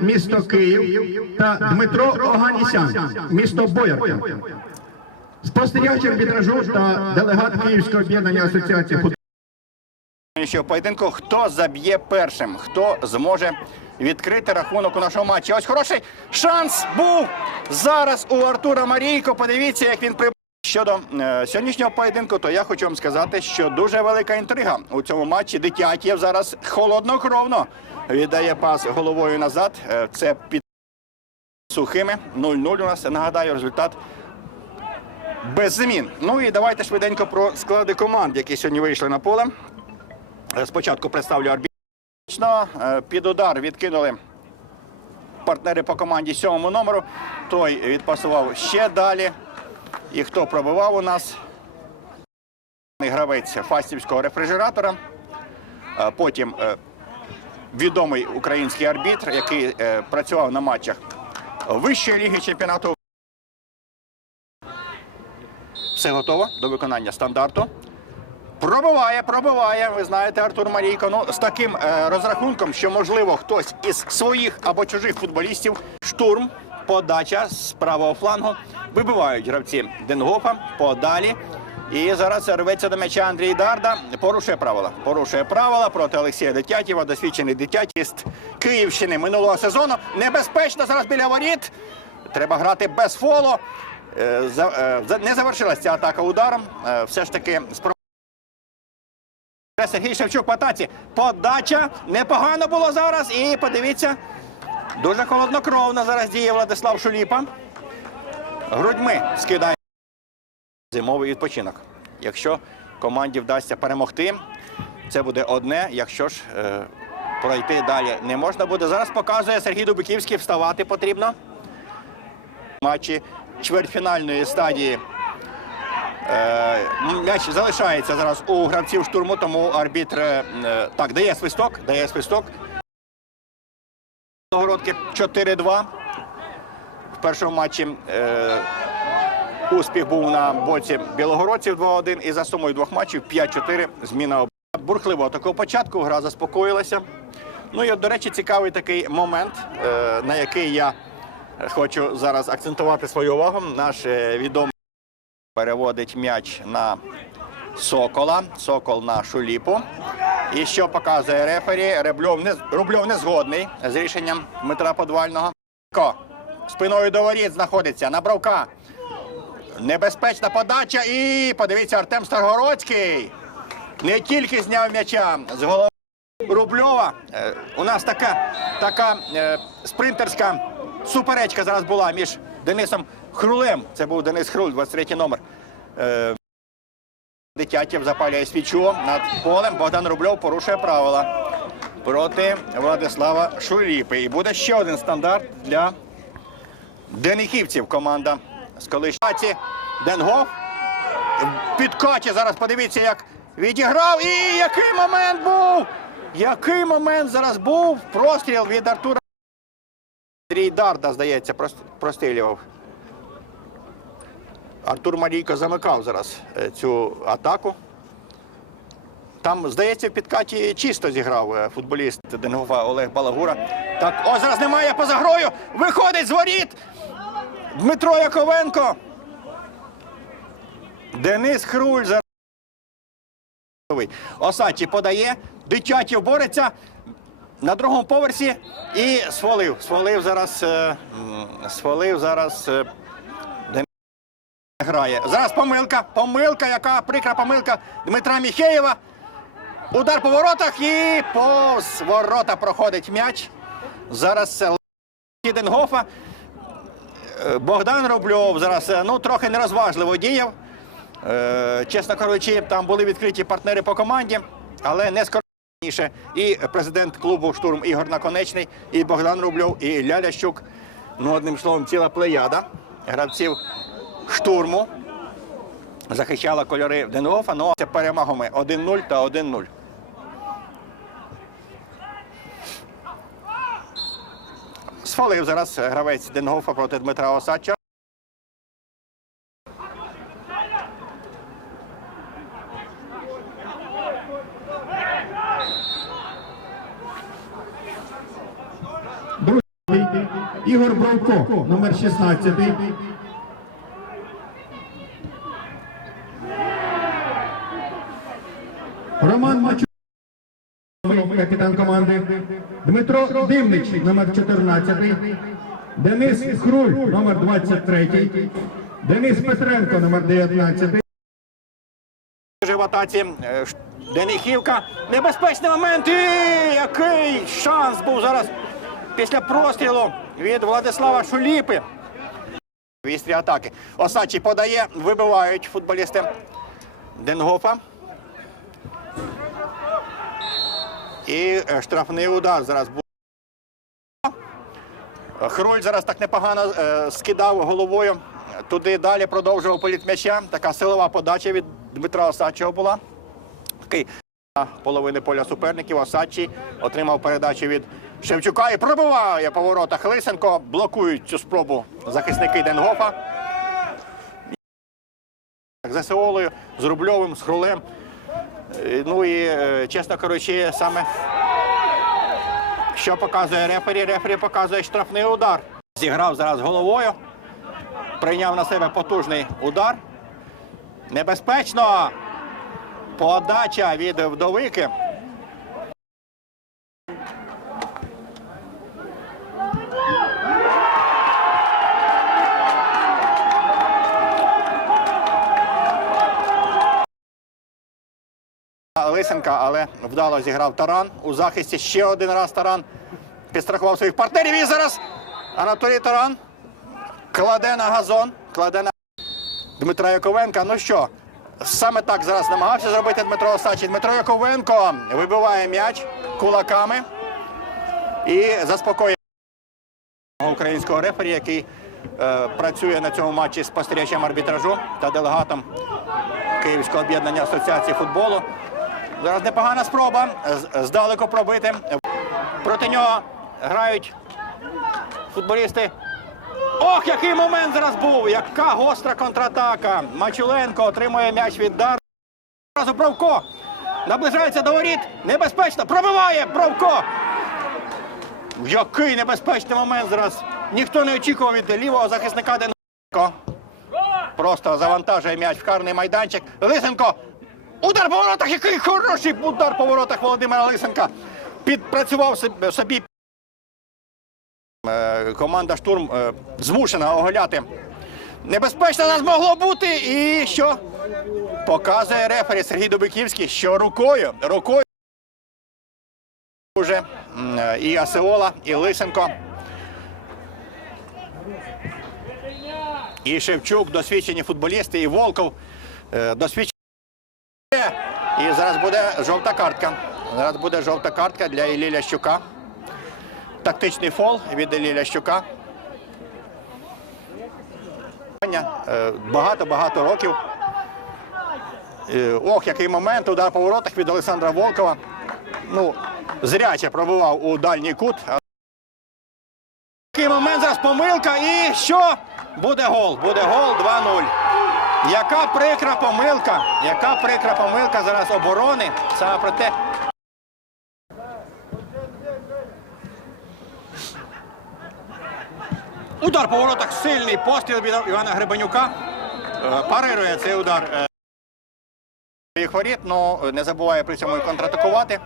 Місто Київ та Дмитро Оганісян, місто Боярка. Спостерігач арбітражу та делегат Київського об'єднання асоціації футболу. Що поєдинку, хто заб'є першим, хто зможе відкрити рахунок у нашому матчі. Ось хороший шанс був зараз у Артура Марійко. Подивіться, як він при щодо е, сьогоднішнього поєдинку, то я хочу вам сказати, що дуже велика інтрига у цьому матчі. Дитятєв зараз холоднокровно віддає пас головою назад. Е, це під сухими 0-0 у нас. Нагадаю, результат без змін. Ну і давайте швиденько про склади команд, які сьогодні вийшли на поле. Е, Спочатку представлю арбітрично. Е, Під удар відкинули партнери по команді сьомому номеру. Той відпасував ще далі. І хто пробивав у нас? Гравець фастівського рефрижератора. Е, Потім відомий український арбітр, який працював на матчах вищої ліги чемпіонату. Все готово до виконання стандарту. Пробиває, пробиває. Ви знаєте, Артур Марійко. Ну з таким е, розрахунком, що можливо хтось із своїх або чужих футболістів штурм, подача з правого флангу вибивають гравці Денгофа подалі. І зараз рветься до м'яча Андрій Дарда. Порушує правила. Порушує правила проти Олексія Дитятєва, досвідчений дитятіст Київщини минулого сезону. Небезпечно зараз біля воріт. Треба грати без фолу. Е, е, Не завершилася ця атака ударом. Е, Все ж таки спро- Сергій Шевчук в атаці. Подача. Непогано було зараз. І подивіться, дуже холоднокровно зараз діє Владислав Шуліпа. Грудьми скидає зимовий відпочинок. Якщо команді вдасться перемогти, це буде одне. Якщо ж е, пройти далі не можна буде. Зараз показує Сергій Дубиківський, вставати потрібно. Матчі чвертьфінальної стадії Е, М'яч залишається зараз у гравців штурму, тому арбітр е, так дає свисток, дає свисток. Нагородки 4-2. В першому матчі е, успіх був на боці білогородців 2-1 і за сумою двох матчів 5-4 зміна об- бурхливо такого початку, гра заспокоїлася. Ну і от, до речі, цікавий такий момент, е, на який я хочу зараз акцентувати свою увагу. Наш відомий переводить м'яч на Сокола. Сокол на Шуліпу. І що показує рефері? Рубльов не, Рубльов не згодний з рішенням Дмитра Подвального. Спиною до воріт знаходиться на бровка. Небезпечна подача. І подивіться, Артем Старгородський не тільки зняв м'яча з голови Рубльова. Е, У нас така, така е, спринтерська суперечка зараз була між Денисом Хрулем. Це був Денис Хруль, 23 номер. Е, Дитятєв запалює свічу над полем. Богдан Рубльов порушує правила проти Владислава Шуліпи. І буде ще один стандарт для денихівців. Команда з колишньої Денгоф. Підкаче зараз подивіться, як відіграв. І який момент був! Який момент зараз був? Простріл від Артура. Андрій Дарда, здається, прос- прострілював. Артур Марійко замикав зараз е, цю атаку. Там, здається, в підкаті чисто зіграв е, футболіст Денгофа Олег Балагура. Так, о, зараз немає поза грою. Виходить з воріт. Дмитро Яковенко. Денис Хруль зараз. Осадчий подає. Дитятів бореться на другому поверсі і свалив. Свалив зараз. е, Свалив зараз. Грає. Зараз помилка, помилка, яка прикра помилка Дмитра Міхеєва. Удар по воротах і повз ворота проходить м'яч. Зараз це Денгофа. Е, Богдан Рубльов зараз е, ну, трохи нерозважливо діяв. Е, Чесно кажучи, там були відкриті партнери по команді, але не скоріше. І президент клубу Штурм Ігор Наконечний, і Богдан Рубльов, і Ляля Щук. Ну, одним словом, ціла плеяда гравців штурму. Захищала кольори Денгофа, але це перемагами 1-0 та 1-0. Сфалив зараз е, гравець Денгофа проти Дмитра Осадча. Ігор Бровко, номер 16 Роман Мачук, капітан команди. Дмитро Дивнич, номер 14. Денис Хруль, номер 23. Денис Петренко, номер 19. В атаці е, Денихівка. Небезпечний момент. І який шанс був зараз після прострілу від Владислава Шуліпи. Вістрі атаки. Осадчий подає, вибивають футболісти Денгофа. І е, штрафний удар зараз був. Хруль зараз так непогано е, скидав головою. Туди далі продовжував політ м'яча. Така силова подача від Дмитра Осадчого була. Такий половини поля суперників. Осадчий отримав передачу від Шевчука і пробиває по воротах Лисенко. Блокують цю спробу захисники Денгофа. За Сеолою, з Рубльовим, з Хрулем. Е, Ну і, е, чесно кажучи, саме що показує рефері? Рефері показує штрафний удар. Зіграв зараз головою. Прийняв на себе потужний удар. Небезпечно. Подача від вдовики. Лисенка, але вдало зіграв таран. У захисті ще один раз таран. Підстрахував своїх партнерів і зараз Анатолій Таран кладе на газон, кладе на Дмитра Яковенка. Ну що, саме так зараз намагався зробити Дмитро Осадчий. Дмитро Яковенко вибиває м'яч кулаками і заспокоює українського рефері, який е, працює на цьому матчі спостерігачем арбітражу та делегатом Київського об'єднання асоціації футболу. Зараз непогана спроба здалеку пробити. Проти нього грають футболісти. Ох, який момент зараз був! Яка гостра контратака! Мачуленко отримує м'яч від Дар. Зразу Бровко. Наближається до воріт. Небезпечно. Пробиває Бровко. Який небезпечний момент зараз. Ніхто не очікував від лівого захисника Денисенко. Просто завантажує м'яч в карний майданчик. Лисенко. Удар по воротах! Який хороший удар по воротах Володимира Лисенка. Підпрацював собі-. Е, Команда штурм е, змушена оголяти. Небезпечно нас могло бути. І що? Показує рефері Сергій Дубиківський, що рукою, рукою вже е, і Асеола, і Лисенко. І Шевчук, досвідчені футболісти, і Волков досвідчені. І зараз буде жовта картка. Зараз буде жовта картка для Іллі Лящука. Тактичний фол від Іллі Лящука. Е, Багато-багато років. Е, Ох, який момент. Удар по воротах від Олександра Волкова. Ну, зряче пробивав у дальній кут. Такий момент зараз помилка. І що? Буде гол. Буде гол 2-0. Яка прикра помилка, яка прикра помилка зараз оборони. Саме про те. Удар по воротах сильний постріл від Івана Гребенюка. Е, Парирує цей удар. е, Їх воріт, але не забуває при цьому контратакувати.